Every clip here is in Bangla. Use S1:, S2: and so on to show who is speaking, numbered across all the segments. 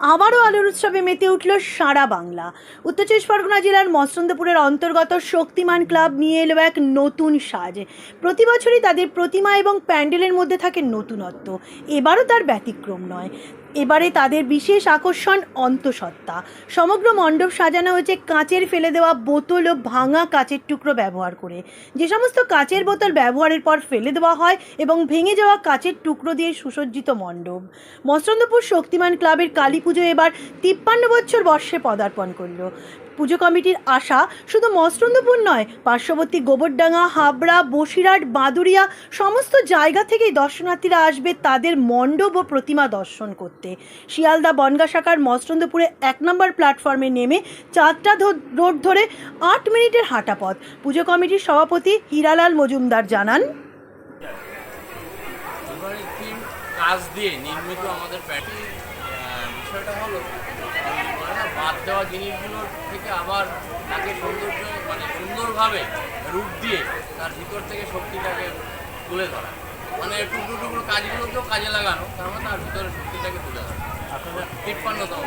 S1: আবারও আলোর উৎসবে মেতে উঠল সারা বাংলা। উত্তর চব্বিশ পরগনা জেলার মসরন্দপুরের অন্তর্গত শক্তিমান ক্লাব নিয়ে এলো এক নতুন সাজ। প্রতি বছরই তাদের প্রতিমা এবং প্যান্ডেলের মধ্যে থাকে নতুনত্ব। এবারও তার ব্যতিক্রম নয়। এবারে তাদের বিশেষ আকর্ষণ অন্তঃসত্ত্বা। সমগ্র মণ্ডপ সাজানো হয়েছে কাঁচের ফেলে দেওয়া বোতল ও ভাঙা কাচের টুকরো ব্যবহার করে। যে সমস্ত কাঁচের বোতল ব্যবহারের পর ফেলে দেওয়া হয় এবং ভেঙে যাওয়া কাঁচের টুকরো দিয়ে সুসজ্জিত মণ্ডপ। মসরন্দপুর শক্তিমান ক্লাবের কালী পুজো এবার তিপ্পান্ন বছর বর্ষে পদার্পণ করল। পুজো কমিটির আশা শুধু মসরন্দপুর নয়, পার্শ্ববর্তী গোবরডাঙ্গা, হাবড়া, বসিরহাট, বাদুরিয়া, সমস্ত জায়গা থেকেই দর্শনার্থীরা আসবে তাদের মণ্ডপ ও প্রতিমা দর্শন করতে। শিয়ালদা বনগা শাখার মসরন্দপুরে এক নম্বর প্ল্যাটফর্মে নেমে চারটা রোড ধরে আট মিনিটের হাঁটা পথ। পুজো কমিটির সভাপতি হীরালাল মজুমদার জানান
S2: কাজ দিয়ে নির্মিত আমাদের প্যাটি? বিষয়টা হলো ওই বাদ দেওয়া জিনিসগুলোর থেকে আবার তাকে সৌন্দর্য মানে সুন্দরভাবে রূপ দিয়ে তার ভিতর থেকে শক্তিটাকে তুলে ধরা। মানে টুকরো টুকরো কাজগুলোকেও কাজে লাগানো তার মানে তার ভিতরে শক্তিটাকে তুলে ধরা। তিপ্পান্নতম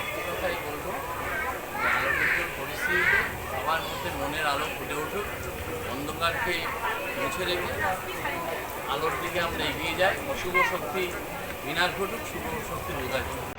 S2: একটি কথাই বলব যে আলোকিত পরিস্থিতিতে সবার মধ্যে মনের আলো ফুটে উঠুক অন্ধকারকে মুছে রেখে আলোর দিকে আমরা এগিয়ে যাই। শুভ শক্তি বিনাশ ঘটুক শুভ শক্তির উদয়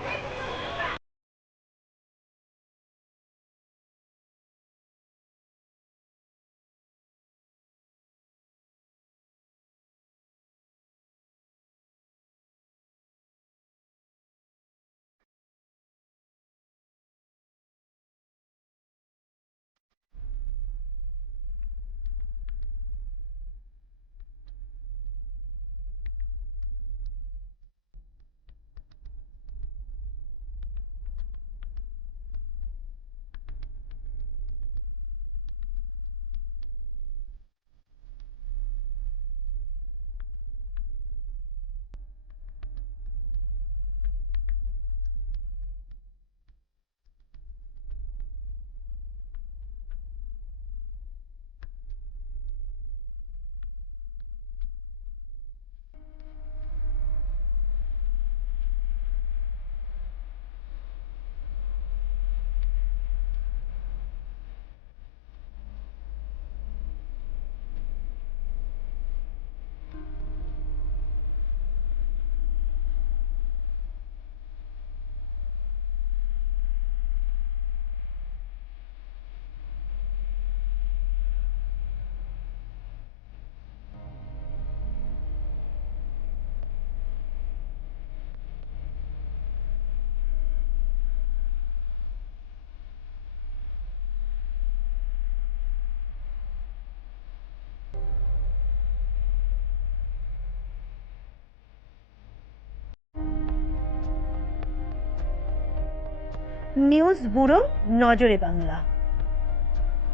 S1: নিউজ ব্যুরো নজরে বাংলা।